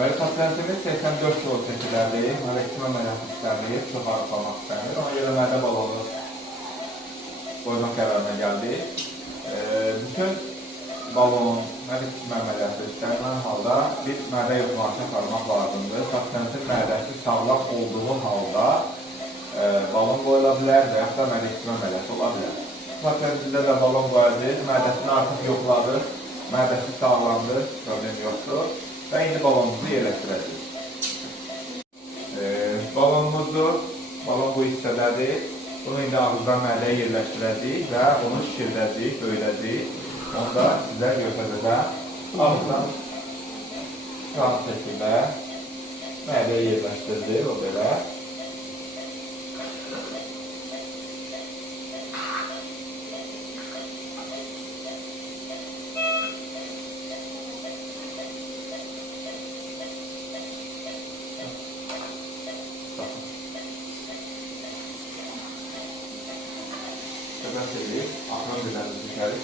Böyle pasientimiz 84 yol seçilərdir, marektima əməliyyatı istənir, çox arıqlamaq istənir. Ona görə mədə balonu qoymaq qərarına gəldik. Bütün balon, marektima əməliyyatı istənilən halda bir mədə yoxlaması aparmaq lazımdır. Pasientin mədəsi sağlam olduğu halda balon qoyula bilər və yaxud da marektima əməliyyatı ola bilər. Pasientimizdə də balon qoyacaq, mədəsini artıq yoxladıq, mədəsi sağlamdır, problem yoxdur. Və indi balonumuzu yerləşdirəcəyik. Balon bu hissədədir. Bunu indi ağızdan mədəyə yerləşdirəcəyik və onu şişirdəcəyik, böyüdəcəyik. Onu da sizə göstərəcəm. Ağızdan rahat şəkildə mədəyə yerləşdirdik, o belə. Səbət edib, axıran bir dənə düşərik.